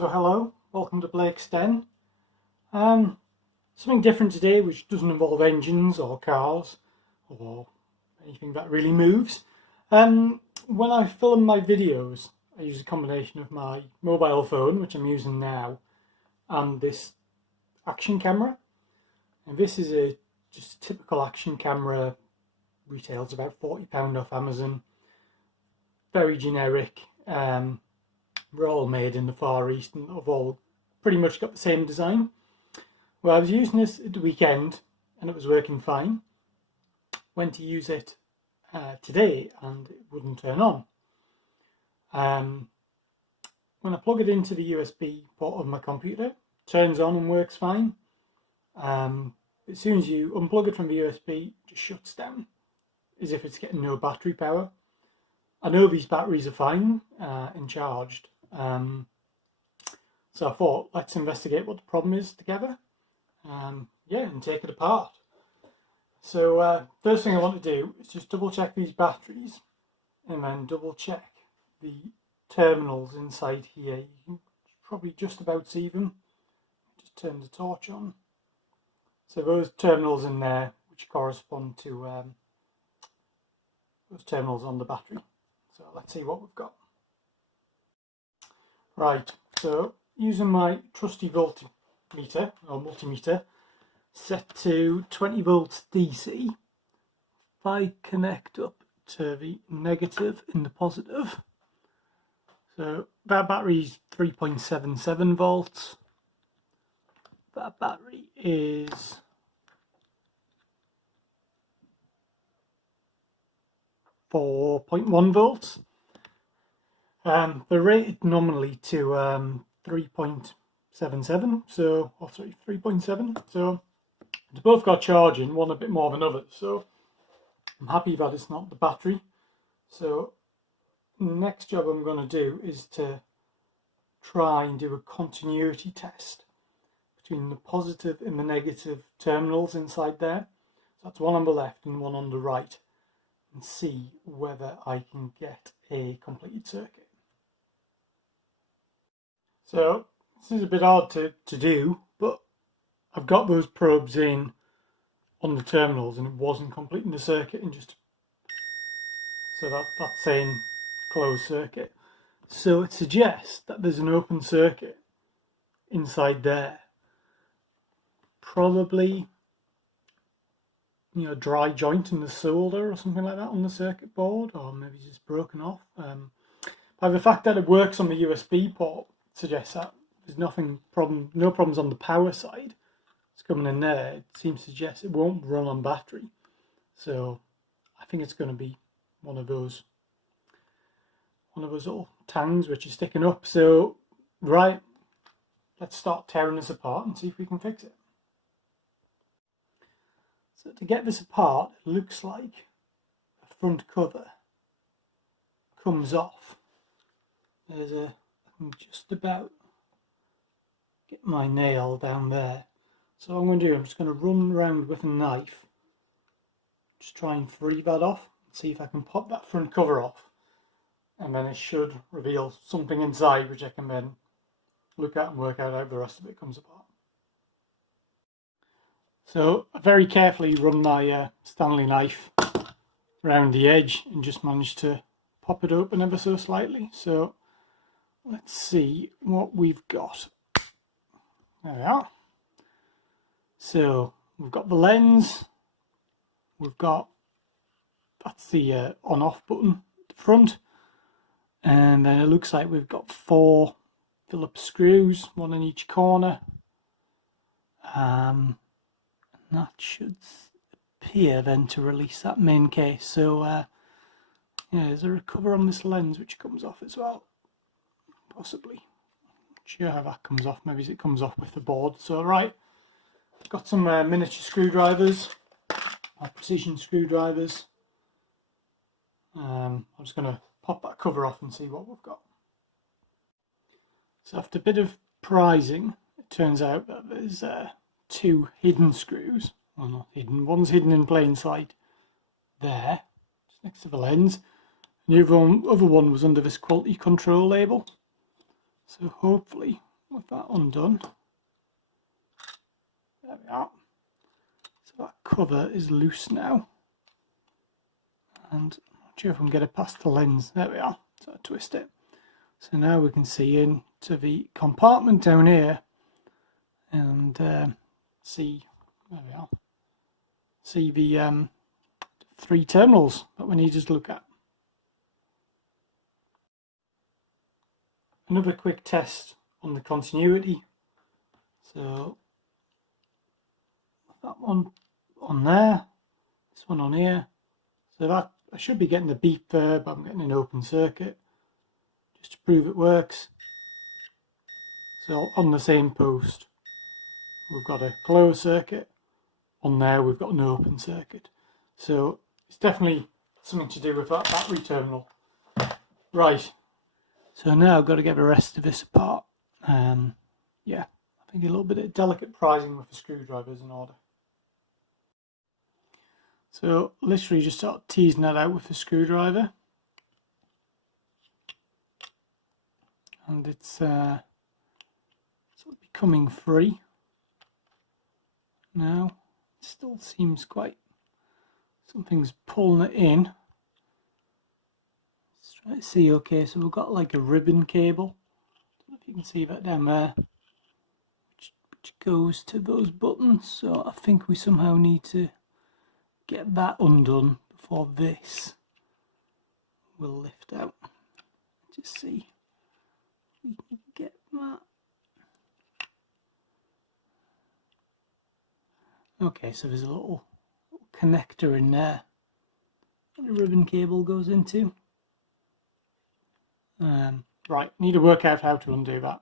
So hello, welcome to Blake's Den. Something different today which doesn't involve engines or cars or anything that really moves. When I film my videos I use a combination of my mobile phone, which I'm using now, and this action camera. And this is a just typical action camera, retails about £40 off Amazon. Very generic. We're all made in the Far East and have all pretty much got the same design. Well, I was using this at the weekend and it was working fine. Went to use it today and it wouldn't turn on. When I plug it into the USB port of my computer, it turns on and works fine. As soon as you unplug it from the USB, it just shuts down as if it's getting no battery power. I know these batteries are fine and charged. So I thought, let's investigate what the problem is together. And take it apart. So first thing I want to do is just double check these batteries and then double check the terminals inside here. You can probably just about see them. Just turn the torch on. So those terminals in there, which correspond to those terminals on the battery. So let's see what we've got. Right, so using my trusty voltmeter or multimeter set to 20 volts DC, if I connect up to the negative and the positive, so that battery is 3.77 volts, that battery is 4.1 volts. They're rated nominally to 3.77, so, 3.7, so they both got charging, one a bit more than others, so I'm happy that it's not the battery. So the next job I'm going to do is to try and do a continuity test between the positive and the negative terminals inside there. So that's one on the left and one on the right, and see whether I can get a completed circuit. So this is a bit hard to do, but I've got those probes in on the terminals and it wasn't completing the circuit, and just so that's saying closed circuit. So it suggests that there's an open circuit inside there. Probably a dry joint in the solder or something like that on the circuit board, or maybe it's just broken off. By the fact that it works on the USB port suggests that there's no problems on the power side. It's coming in there. It seems to suggest it won't run on battery. So I think it's going to be one of those little tangs which is sticking up. So right, let's start tearing this apart and see if we can fix it. So to get this apart, it looks like the front cover comes off. I can just about get my nail down there. So what I'm going to do, I'm just going to run around with a knife, just try and free that off, and see if I can pop that front cover off, and then it should reveal something inside which I can then look at and work out how the rest of it comes apart. So I very carefully run my Stanley knife around the edge and just managed to pop it open ever so slightly. So let's see what we've got. There we are. So we've got the lens, that's the on-off button at the front, and then it looks like we've got 4 Phillips screws, one in each corner. That should appear then to release that main case. So is there a cover on this lens which comes off as well? Possibly. Not sure how that comes off. Maybe it comes off with the board. So right, I've got some miniature screwdrivers, precision screwdrivers. I'm just going to pop that cover off and see what we've got. So after a bit of prizing, it turns out that there's 2 hidden screws. Well, not hidden. One's hidden in plain sight there, just next to the lens. And the other one was under this quality control label. So hopefully with that undone, there we are. So that cover is loose now, and I'm not sure if I can get it past the lens. There we are. So I twist it. So now we can see into the compartment down here and see, there we are, see the 3 terminals that we needed to look at. Another quick test on the continuity. So that one on there, this one on here. So that I should be getting the beep there, but I'm getting an open circuit just to prove it works. So on the same post we've got a closed circuit, on there we've got an open circuit. So it's definitely something to do with that battery terminal. Right, so now I've got to get the rest of this apart. Yeah, I think a little bit of delicate prizing with the screwdriver is in order. So literally just start teasing that out with the screwdriver. And it's sort of becoming free now. It still seems quite, something's pulling it in. Let's try to see. Okay, so we've got like a ribbon cable. I don't know if you can see that down there, which goes to those buttons. So I think we somehow need to get that undone before this will lift out. Just see if we can get that. Okay, so there's a little connector in there that the ribbon cable goes into. Right, need to work out how to undo that.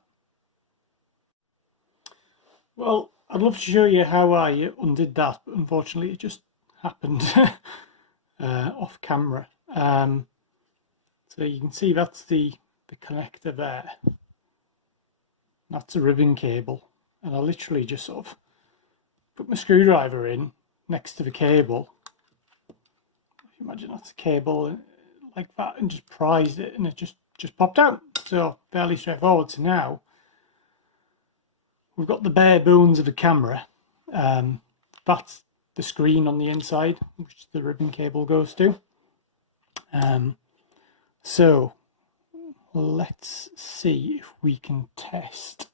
Well, I'd love to show you how I undid that, but unfortunately it just happened off camera. So you can see that's the connector there. That's a ribbon cable, and I literally just sort of put my screwdriver in next to the cable. If you imagine that's a cable like that, and just prized it, and it just popped out. So fairly straightforward. So now we've got the bare bones of the camera. That's the screen on the inside, which the ribbon cable goes to. So let's see if we can test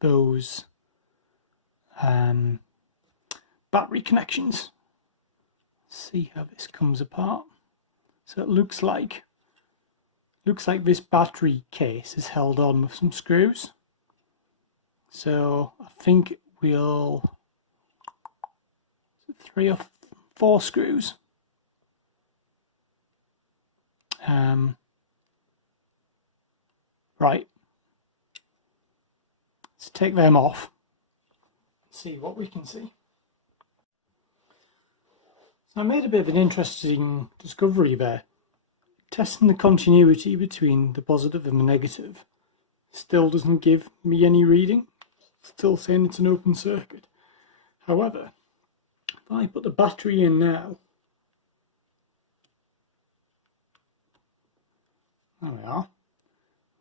those battery connections. See how this comes apart. So it looks like this battery case is held on with some screws. So I think we'll 3 or 4 screws. Right. Let's take them off. See what we can see. So I made a bit of an interesting discovery there. Testing the continuity between the positive and the negative still doesn't give me any reading. Still saying it's an open circuit. However, if I put the battery in now, there we are,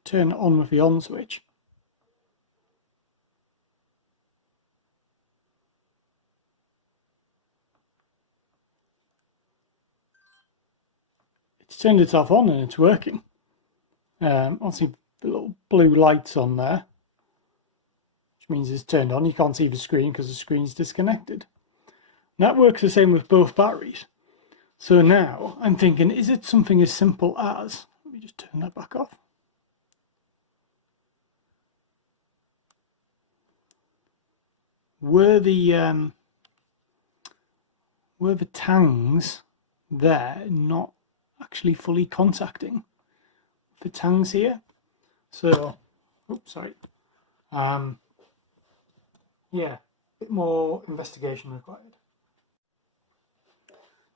turn it on with the on switch, it's turned itself on and it's working. Obviously the little blue lights on there, which means it's turned on. You can't see the screen because the screen's disconnected. And that works the same with both batteries. So now I'm thinking, is it something as simple as, let me just turn that back off. Were the tangs there not actually fully contacting the tangs here? So, oops, sorry. Yeah, a bit more investigation required.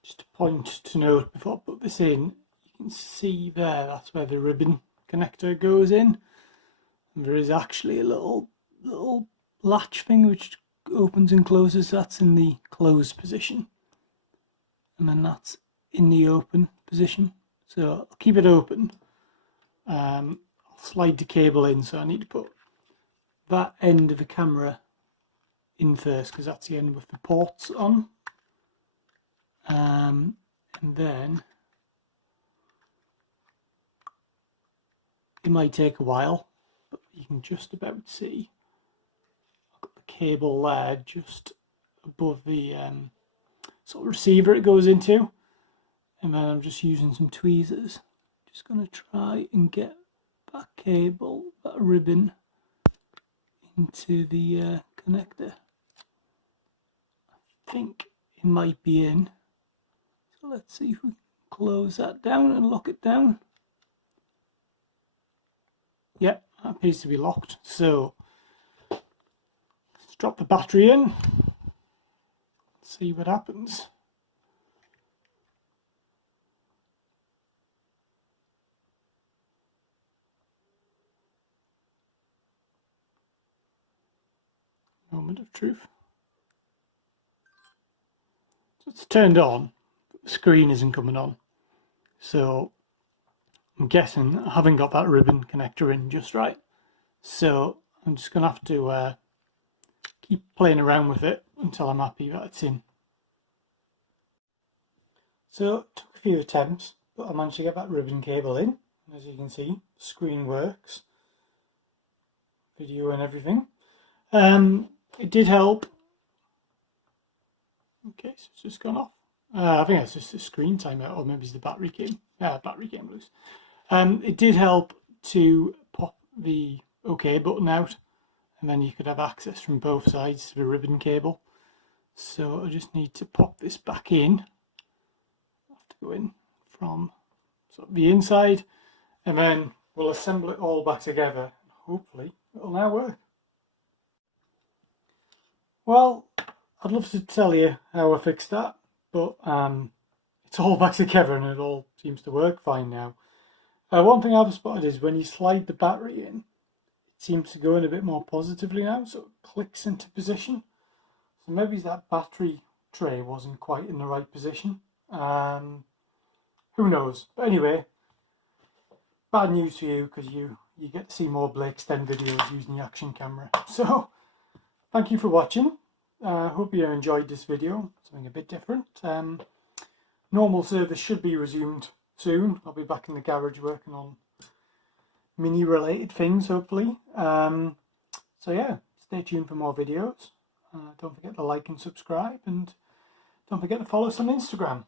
Just a point to note before I put this in, you can see there, that's where the ribbon connector goes in. And there is actually a little latch thing which opens and closes. That's in the closed position. And then that's in the open position. So I'll keep it open. I'll slide the cable in, so I need to put that end of the camera in first, because that's the end with the ports on. And then it might take a while, but you can just about see I've got the cable there just above the sort of receiver it goes into, and then I'm just using some tweezers. Just going to try and get that cable, that ribbon, into the connector. I think it might be in. So let's see if we can close that down and lock it down. Yep, that appears to be locked. So let's drop the battery in. See what happens. Moment of truth. So it's turned on, but the screen isn't coming on. So I'm guessing I haven't got that ribbon connector in just right. So I'm just going to have to keep playing around with it until I'm happy that it's in. So it took a few attempts, but I managed to get that ribbon cable in. As you can see, the screen works, video and everything. It did help. Okay, so it's just gone off. I think that's just the screen timer, or maybe it's the battery came. Battery came loose. It did help to pop the OK button out, and then you could have access from both sides to the ribbon cable. So I just need to pop this back in. I have to go in from sort of the inside, and then we'll assemble it all back together. Hopefully it'll now work. Well, I'd love to tell you how I fixed that, but it's all back together and it all seems to work fine now. One thing I've spotted is when you slide the battery in, it seems to go in a bit more positively now, so it clicks into position. So maybe that battery tray wasn't quite in the right position. Who knows? But anyway, bad news for you, because you get to see more Blake Sten videos using the action camera. So thank you for watching. Hope you enjoyed this video, something a bit different. Normal service should be resumed soon. I'll be back in the garage working on mini related things, hopefully. So yeah, stay tuned for more videos. Don't forget to like and subscribe, and don't forget to follow us on Instagram.